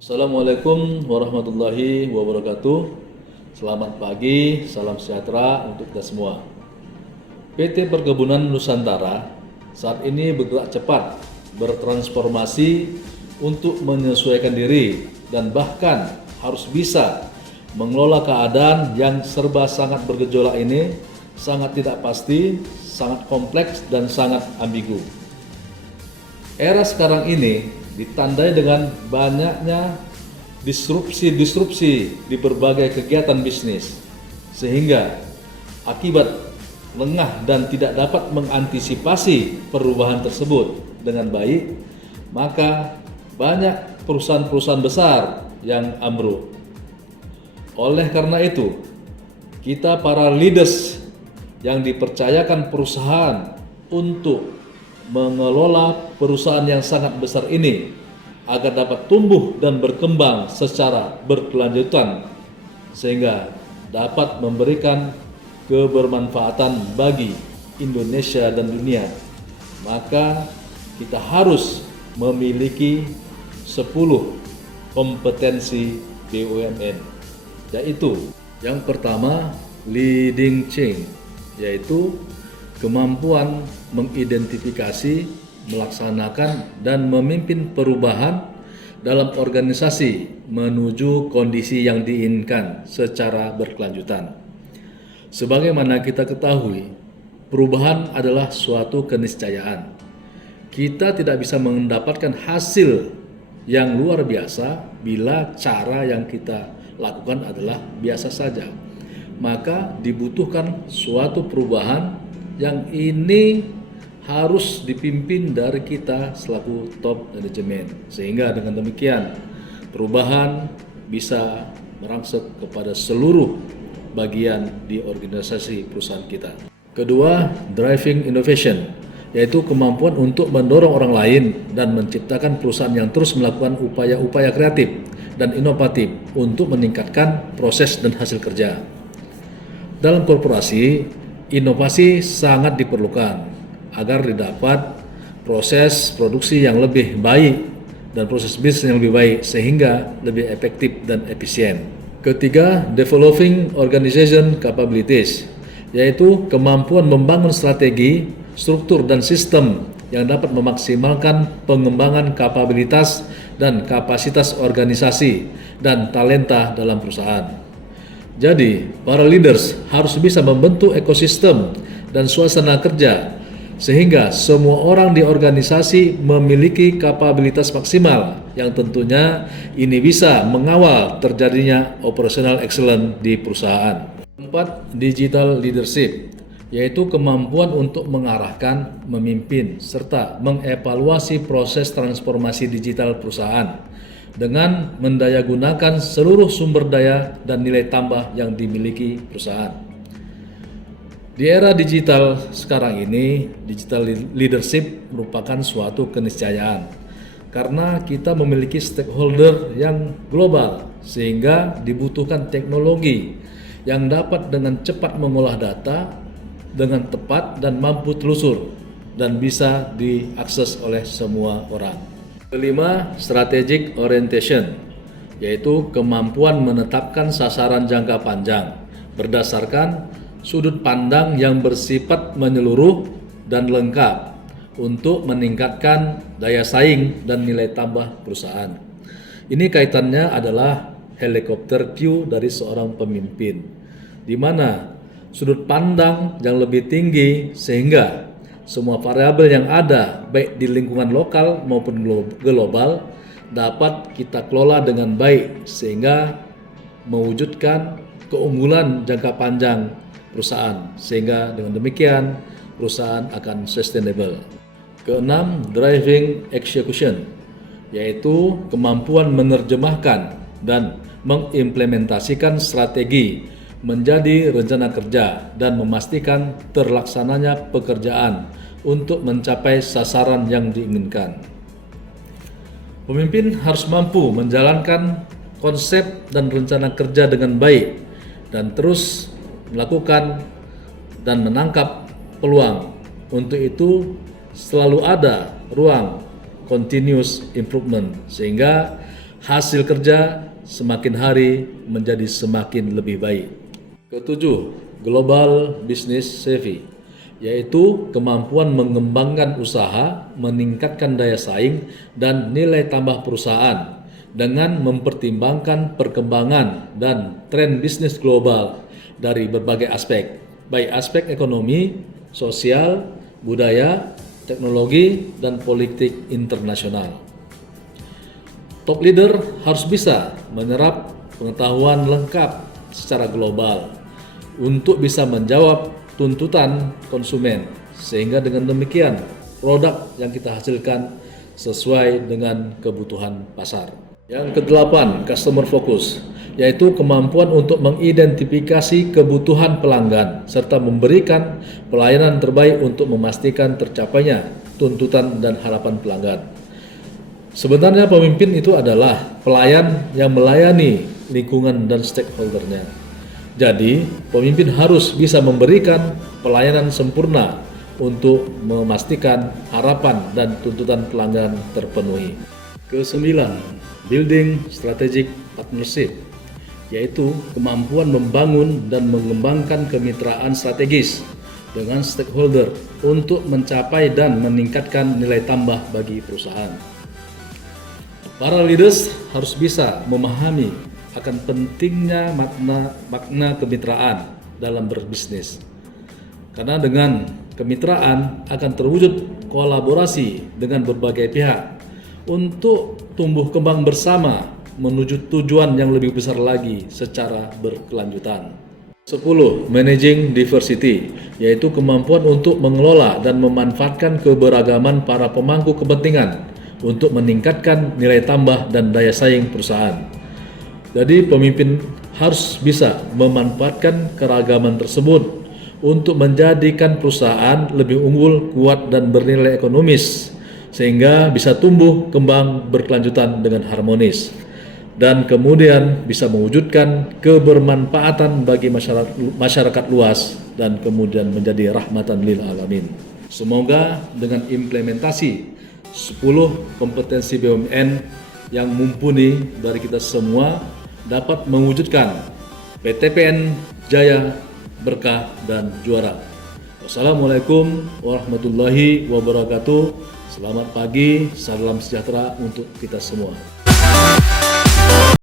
Assalamualaikum warahmatullahi wabarakatuh. Selamat pagi, salam sejahtera untuk kita semua. PT Perkebunan Nusantara saat ini bergerak cepat, bertransformasi untuk menyesuaikan diri dan bahkan harus bisa mengelola keadaan yang serba sangat bergejolak ini, sangat tidak pasti, sangat kompleks dan sangat ambigu. Era sekarang ini ditandai dengan banyaknya disrupsi di berbagai kegiatan bisnis, sehingga akibat lengah dan tidak dapat mengantisipasi perubahan tersebut dengan baik, maka banyak perusahaan-perusahaan besar yang ambruk. Oleh karena itu, kita para leaders yang dipercayakan perusahaan untuk mengelola perusahaan yang sangat besar ini agar dapat tumbuh dan berkembang secara berkelanjutan sehingga dapat memberikan kebermanfaatan bagi Indonesia dan dunia, maka kita harus memiliki 10 kompetensi BUMN, yaitu yang pertama leading change, yaitu kemampuan mengidentifikasi, melaksanakan, dan memimpin perubahan dalam organisasi menuju kondisi yang diinginkan secara berkelanjutan. Sebagaimana kita ketahui, perubahan adalah suatu keniscayaan. Kita tidak bisa mendapatkan hasil yang luar biasa bila cara yang kita lakukan adalah biasa saja. Maka dibutuhkan suatu perubahan yang ini harus dipimpin dari kita selaku top manajemen, sehingga dengan demikian perubahan bisa merangsek kepada seluruh bagian di organisasi perusahaan kita. Kedua, driving innovation, yaitu kemampuan untuk mendorong orang lain dan menciptakan perusahaan yang terus melakukan upaya-upaya kreatif dan inovatif untuk meningkatkan proses dan hasil kerja. Dalam korporasi, inovasi sangat diperlukan agar didapat proses produksi yang lebih baik dan proses bisnis yang lebih baik sehingga lebih efektif dan efisien. Ketiga, developing organization capabilities, yaitu kemampuan membangun strategi, struktur dan sistem yang dapat memaksimalkan pengembangan kapabilitas dan kapasitas organisasi dan talenta dalam perusahaan. Jadi, para leaders harus bisa membentuk ekosistem dan suasana kerja sehingga semua orang di organisasi memiliki kapabilitas maksimal yang tentunya ini bisa mengawal terjadinya operational excellence di perusahaan. Keempat, digital leadership, yaitu kemampuan untuk mengarahkan, memimpin, serta mengevaluasi proses transformasi digital perusahaan dengan mendayagunakan seluruh sumber daya dan nilai tambah yang dimiliki perusahaan. Di era digital sekarang ini, digital leadership merupakan suatu keniscayaan karena kita memiliki stakeholder yang global sehingga dibutuhkan teknologi yang dapat dengan cepat mengolah data dengan tepat dan mampu telusur dan bisa diakses oleh semua orang. Kelima, strategic orientation, yaitu kemampuan menetapkan sasaran jangka panjang berdasarkan sudut pandang yang bersifat menyeluruh dan lengkap untuk meningkatkan daya saing dan nilai tambah perusahaan. Ini kaitannya adalah helikopter view dari seorang pemimpin, di mana sudut pandang yang lebih tinggi sehingga semua variabel yang ada baik di lingkungan lokal maupun global dapat kita kelola dengan baik sehingga mewujudkan keunggulan jangka panjang perusahaan sehingga dengan demikian perusahaan akan sustainable. Keenam, driving execution, yaitu kemampuan menerjemahkan dan mengimplementasikan strategi menjadi rencana kerja dan memastikan terlaksananya pekerjaan untuk mencapai sasaran yang diinginkan. Pemimpin harus mampu menjalankan konsep dan rencana kerja dengan baik dan terus melakukan dan menangkap peluang. Untuk itu selalu ada ruang continuous improvement sehingga hasil kerja semakin hari menjadi semakin lebih baik. Ketujuh, Global Business Savvy, yaitu kemampuan mengembangkan usaha, meningkatkan daya saing dan nilai tambah perusahaan dengan mempertimbangkan perkembangan dan tren bisnis global dari berbagai aspek, baik aspek ekonomi, sosial, budaya, teknologi, dan politik internasional. Top leader harus bisa menyerap pengetahuan lengkap secara global untuk bisa menjawab tuntutan konsumen, sehingga dengan demikian produk yang kita hasilkan sesuai dengan kebutuhan pasar. Yang kedelapan, customer focus, yaitu kemampuan untuk mengidentifikasi kebutuhan pelanggan serta memberikan pelayanan terbaik untuk memastikan tercapainya tuntutan dan harapan pelanggan. Sebenarnya pemimpin itu adalah pelayan yang melayani lingkungan dan stakeholder-nya. Jadi, pemimpin harus bisa memberikan pelayanan sempurna untuk memastikan harapan dan tuntutan pelanggan terpenuhi. Kesembilan, building strategic partnership, yaitu kemampuan membangun dan mengembangkan kemitraan strategis dengan stakeholder untuk mencapai dan meningkatkan nilai tambah bagi perusahaan. Para leaders harus bisa memahami akan pentingnya makna kemitraan dalam berbisnis. Karena dengan kemitraan akan terwujud kolaborasi dengan berbagai pihak untuk tumbuh kembang bersama menuju tujuan yang lebih besar lagi secara berkelanjutan. 10. Managing diversity, yaitu kemampuan untuk mengelola dan memanfaatkan keberagaman para pemangku kepentingan untuk meningkatkan nilai tambah dan daya saing perusahaan. Jadi pemimpin harus bisa memanfaatkan keragaman tersebut untuk menjadikan perusahaan lebih unggul, kuat, dan bernilai ekonomis, sehingga bisa tumbuh kembang berkelanjutan dengan harmonis dan kemudian bisa mewujudkan kebermanfaatan bagi masyarakat luas dan kemudian menjadi rahmatan lil alamin. Semoga dengan implementasi 10 kompetensi BUMN yang mumpuni dari kita semua dapat mewujudkan PTPN Jaya, Berkah, dan Juara. Wassalamualaikum warahmatullahi wabarakatuh. Selamat pagi, salam sejahtera untuk kita semua.